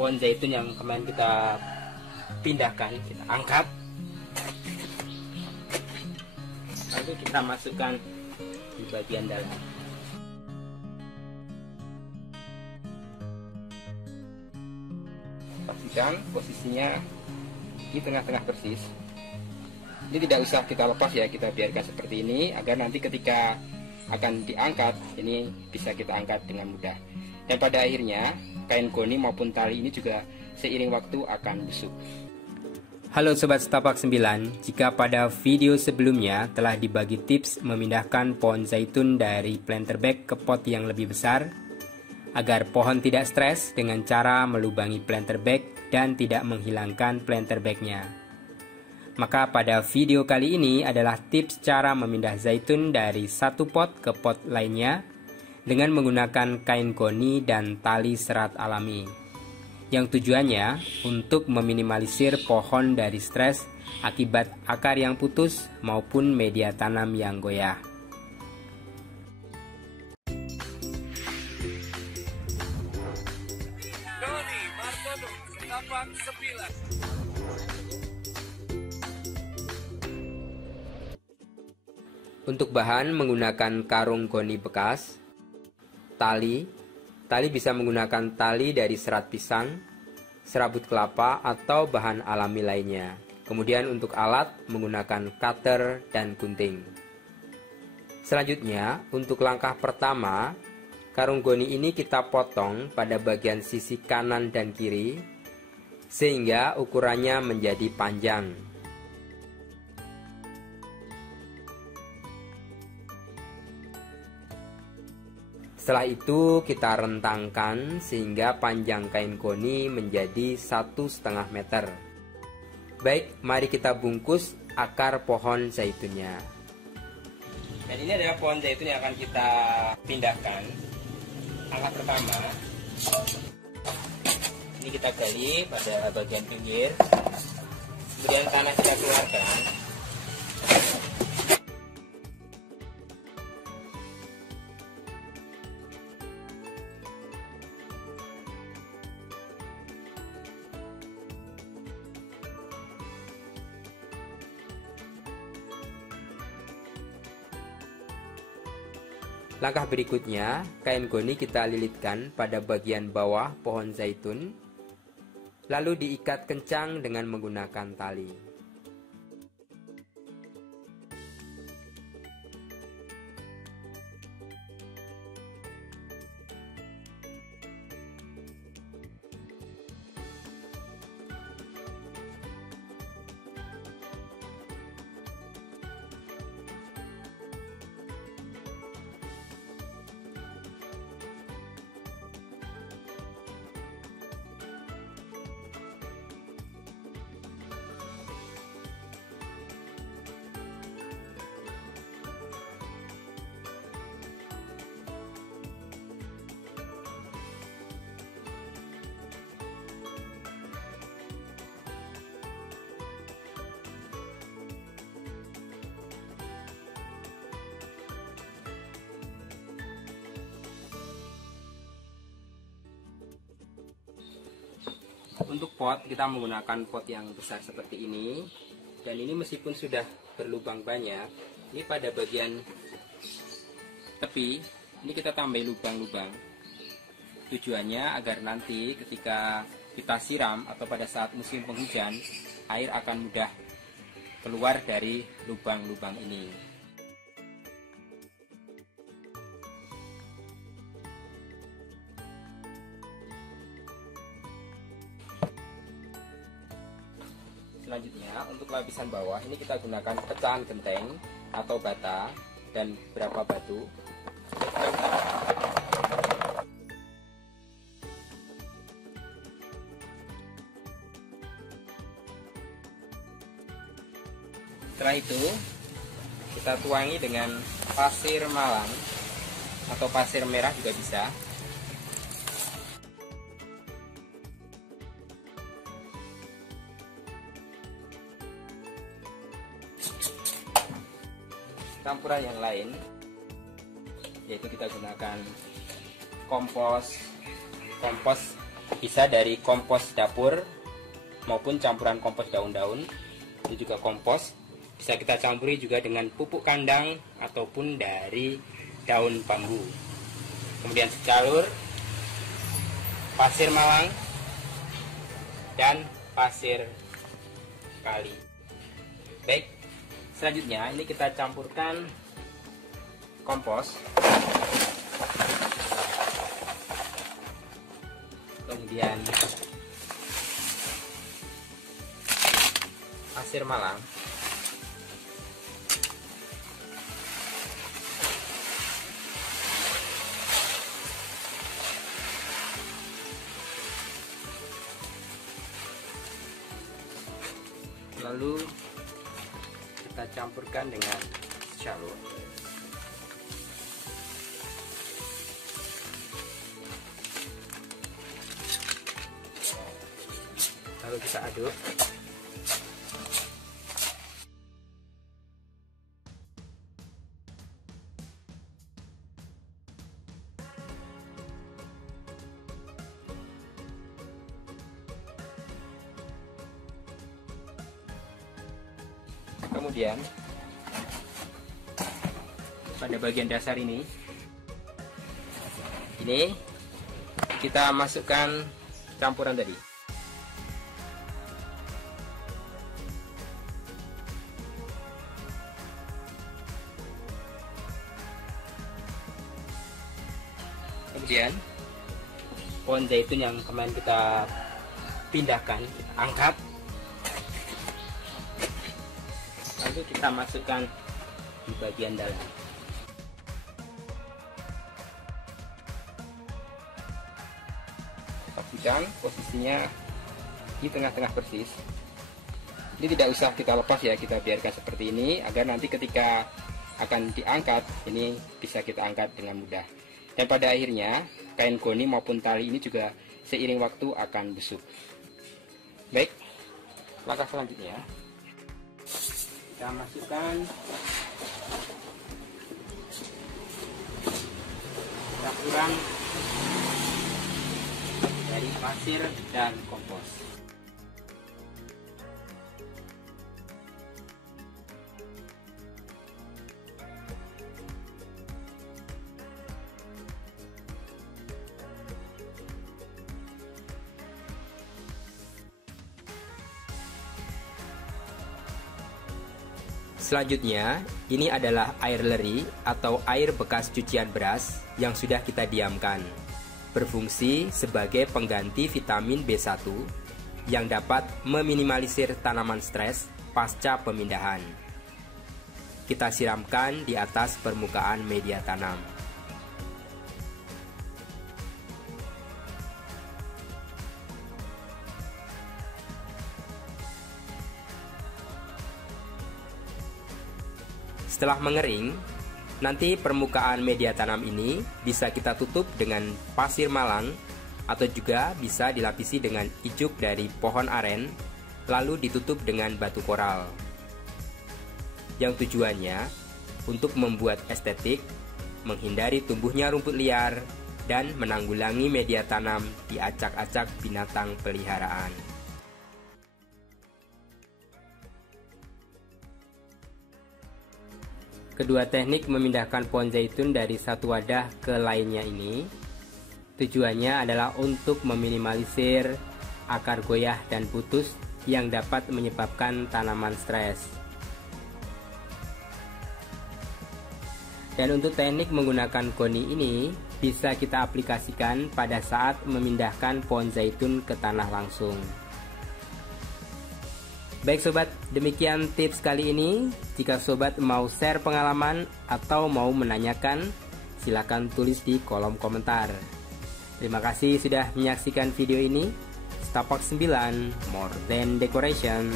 pohon zaitun yang kemarin kita pindahkan, kita angkat, lalu kita masukkan di bagian dalam. Pastikan posisinya di tengah-tengah persis. Ini tidak usah kita lepas ya, kita biarkan seperti ini agar nanti ketika akan diangkat ini bisa kita angkat dengan mudah. Dan pada akhirnya kain goni maupun tali ini juga seiring waktu akan busuk. Halo Sobat Setapak 9, jika pada video sebelumnya telah dibagi tips memindahkan pohon zaitun dari planter bag ke pot yang lebih besar agar pohon tidak stres dengan cara melubangi planter bag dan tidak menghilangkan planter bagnya, maka pada video kali ini adalah tips cara memindah zaitun dari satu pot ke pot lainnya dengan menggunakan kain goni dan tali serat alami, yang tujuannya untuk meminimalisir pohon dari stres akibat akar yang putus maupun media tanam yang goyah. Doni Martono, Setapak 9. Untuk bahan menggunakan karung goni bekas, tali bisa menggunakan tali dari serat pisang, serabut kelapa atau bahan alami lainnya. Kemudian untuk alat menggunakan cutter dan gunting. Selanjutnya untuk langkah pertama, karung goni ini kita potong pada bagian sisi kanan dan kiri sehingga ukurannya menjadi panjang. Setelah itu kita rentangkan sehingga panjang kain goni menjadi 1,5 meter. Baik, mari kita bungkus akar pohon zaitunnya. Dan ini adalah pohon zaitun yang akan kita pindahkan. Langkah pertama, ini kita gali pada bagian pinggir, kemudian tanah kita keluarkan. Langkah berikutnya, kain goni kita lilitkan pada bagian bawah pohon zaitun, lalu diikat kencang dengan menggunakan tali. Untuk pot, kita menggunakan pot yang besar seperti ini. Dan ini meskipun sudah berlubang banyak, ini pada bagian tepi, ini kita tambah lubang-lubang. Tujuannya agar nanti ketika kita siram atau pada saat musim penghujan, air akan mudah keluar dari lubang-lubang ini. Selanjutnya untuk lapisan bawah ini kita gunakan pecahan genteng atau bata dan beberapa batu. Setelah itu kita tuangi dengan pasir malang atau pasir merah juga bisa. Campuran yang lain yaitu kita gunakan kompos bisa dari kompos dapur maupun campuran kompos daun-daun, itu juga kompos. Bisa kita campuri juga dengan pupuk kandang ataupun dari daun bambu. Kemudian secalur, pasir malang, dan pasir kali. Baik, selanjutnya ini kita campurkan kompos, kemudian pasir malang, lalu kita campurkan dengan secalur. Lalu kita aduk. Kemudian pada bagian dasar ini kita masukkan campuran tadi. Kemudian pohon zaitun yang kemarin kita pindahkan, kita angkat. Lalu kita masukkan di bagian dalam. Pastikan posisinya di tengah-tengah persis. Ini tidak usah kita lepas ya, kita biarkan seperti ini agar nanti ketika akan diangkat ini bisa kita angkat dengan mudah. Dan pada akhirnya kain goni maupun tali ini juga seiring waktu akan busuk. Baik, langkah selanjutnya kita masukkan campuran dari pasir dan kompos. Selanjutnya, ini adalah air leri atau air bekas cucian beras yang sudah kita diamkan. Berfungsi sebagai pengganti vitamin B1 yang dapat meminimalisir tanaman stres pasca pemindahan. Kita siramkan di atas permukaan media tanam. Setelah mengering, nanti permukaan media tanam ini bisa kita tutup dengan pasir malang atau juga bisa dilapisi dengan ijuk dari pohon aren, lalu ditutup dengan batu koral. Yang tujuannya untuk membuat estetik, menghindari tumbuhnya rumput liar, dan menanggulangi media tanam di acak-acak binatang peliharaan. Kedua teknik memindahkan pohon zaitun dari satu wadah ke lainnya ini tujuannya adalah untuk meminimalisir akar goyah dan putus yang dapat menyebabkan tanaman stres. Dan untuk teknik menggunakan goni ini bisa kita aplikasikan pada saat memindahkan pohon zaitun ke tanah langsung. Baik sobat, demikian tips kali ini. Jika sobat mau share pengalaman atau mau menanyakan, silakan tulis di kolom komentar. Terima kasih sudah menyaksikan video ini. Setapak 9, more than decoration.